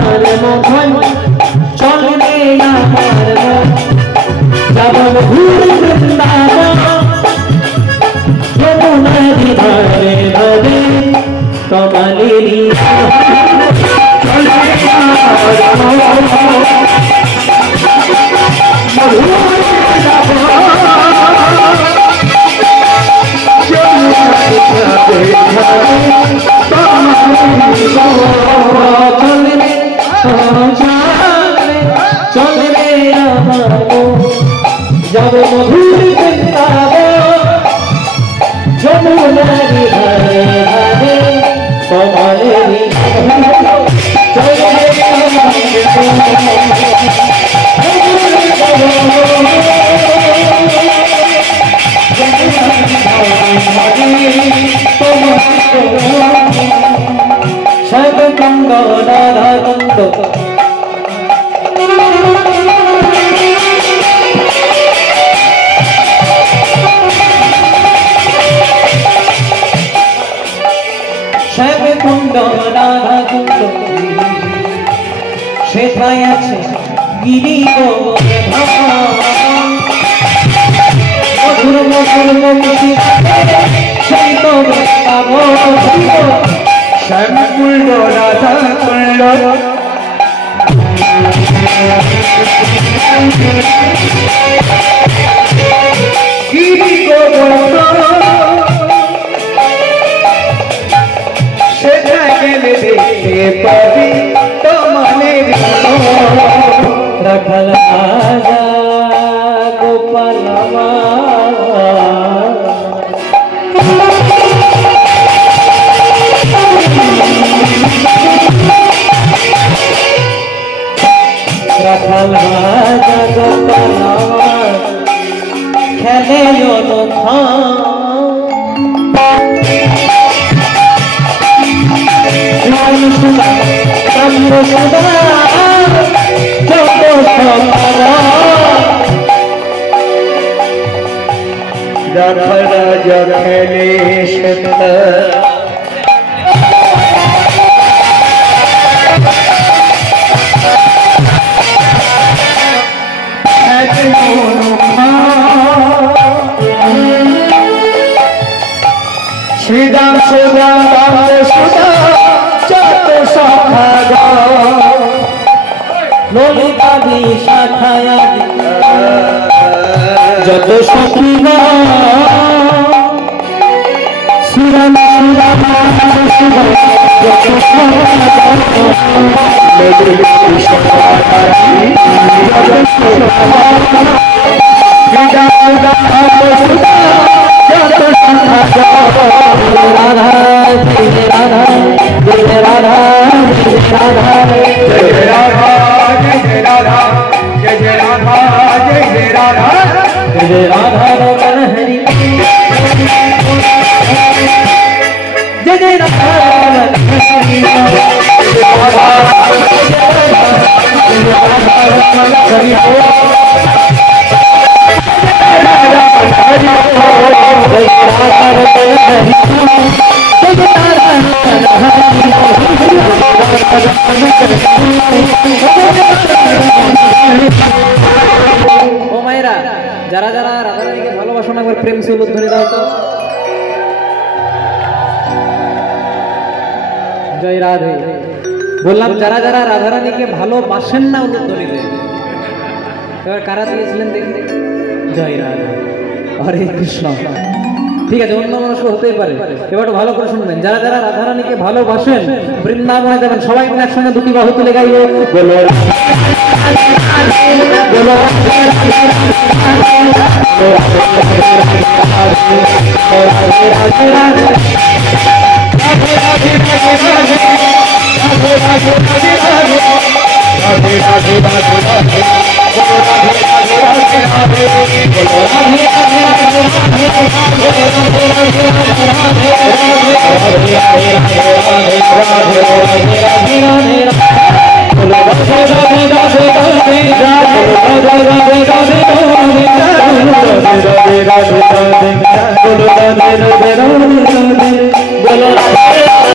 তোমার মন চলে আমার যাব ভুল বৃন্দাবন যমুনারি ধারে ধারে কমলেরি চলে যাব মধুর বৃন্দাবন যমুনারি ধারে ধারে কমলেরি সর্বকুণ্ড রাধাকুণ্ড কুণ্ড রাধা কুণ্ড সেথায় আছে গিরি মধুর মধুর বংশী সেই তো শ্যামকুণ্ড রাধা কুণ্ড গিরি গোবিন্দ দেখতে পাবি তোমাদের রাখাল রাজা গোপাল রাখাল রাজা গোপাল খেলে রাজা খেলে শ্রীরাম সুদাম সুদা চত সখা ললিতা শাখায় যত সখী শ্রীরাম সুদাম সুদা যত যারা যারা রাধারানীকে ভালোবাসো না প্রেম সে উদ্ধারে দাও তো জয় রাধে বললাম যারা যারা রাধারানীকে ভালোবাসেন না উদ্ধারে দেয় এবার কারা দিয়েছিলেন দেখি জয় রাধে হরে কৃষ্ণ ঠিক আছে অন্য মানুষ হতেই পারে এবার ভালো করে শুনবেন যারা যারা রাধারানীকে ভালোবাসেন বৃন্দাবনে যাবেন সবাই মিলে একসঙ্গে দুটি বাহু তুলে গাইবে বলো রাধে